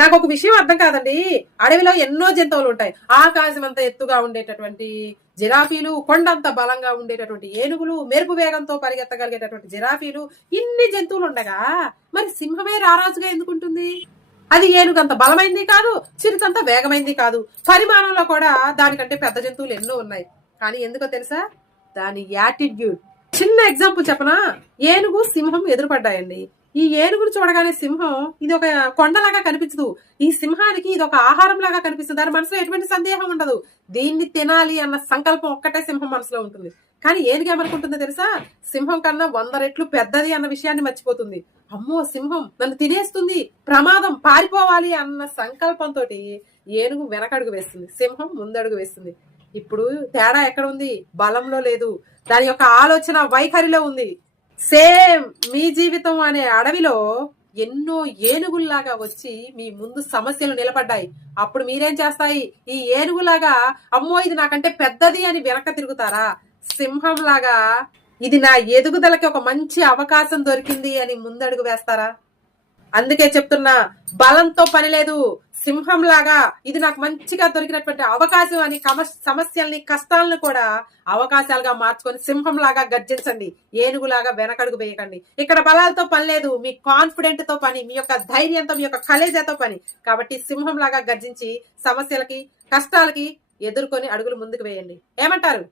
నాకు ఒక విషయం అర్థం కాదండి. అడవిలో ఎన్నో జంతువులు ఉంటాయి. ఆకాశం అంత ఎత్తుగా ఉండేటటువంటి జిరాఫీలు కొండంత బలంగా ఉండేటటువంటి ఏనుగులు మెరుపు వేగంతో పరిగెత్తగలిగేటటువంటి జిరాఫీలు ఇన్ని జంతువులు ఉండగా మరి సింహమే రారాజుగా ఎందుకుంటుంది అది ఏనుగంత బలమైంది కాదు చిరుతంత వేగమైంది కాదు. పరిమాణంలో కూడా దానికంటే పెద్ద జంతువులు ఎన్నో ఉన్నాయి. కానీ ఎందుకో తెలుసా? దాని యాటిట్యూడ్. చిన్న ఎగ్జాంపుల్ చెప్పనా? ఏనుగు సింహం ఎదురుపడ్డాయండి. ఈ ఏనుగును చూడగానే సింహం ఇది ఒక కొండలాగా కనిపించదు ఈ సింహానికి ఇది ఒక ఆహారం లాగా కనిపిస్తుంది దాని మనసులో ఎటువంటి సందేహం ఉండదు. దీన్ని తినాలి అన్న సంకల్పం ఒక్కటే సింహం మనసులో ఉంటుంది. కానీ ఏనుగు ఏమనుకుంటుందో తెలుసా? సింహం కన్నా వంద రెట్లు పెద్దది అన్న విషయాన్ని మర్చిపోతుంది. అమ్మో సింహం నన్ను తినేస్తుంది ప్రమాదం పారిపోవాలి అన్న సంకల్పంతో ఏనుగు వెనకడుగు వేస్తుంది. సింహం ముందడుగు వేస్తుంది. ఇప్పుడు తేడా ఎక్కడ ఉంది? బలంలో లేదు. దాని యొక్క ఆలోచన వైఖరిలో ఉంది. సేమ్ మీ జీవితం అనే అడవిలో ఎన్నో ఏనుగుల్లాగా వచ్చి మీ ముందు సమస్యలు నిలబడ్డాయి. అప్పుడు మీరేం చేస్తాయి? ఈ ఏనుగులాగా అమ్మో ఇది నాకంటే పెద్దది అని వెనక తిరుగుతారా? సింహంలాగా ఇది నా ఎదుగుదలకి ఒక మంచి అవకాశం దొరికింది అని ముందడుగు వేస్తారా? అందుకే చెప్తున్నా బలంతో పని లేదు. సింహం లాగా ఇది నాకు మంచిగా దొరికినటువంటి అవకాశం అని సమస్యల్ని కష్టాలను కూడా అవకాశాలుగా మార్చుకొని సింహం లాగా గర్జించండి. ఏనుగులాగా వెనకడుగు వేయకండి. ఇక్కడ బలాలతో పని లేదు. మీ కాన్ఫిడెంట్తో పని మీ యొక్క ధైర్యంతో మీ యొక్క కలేజాతో పని. కాబట్టి సింహం లాగా గర్జించి సమస్యలకి కష్టాలకి ఎదుర్కొని అడుగులు ముందుకు వేయండి. ఏమంటారు?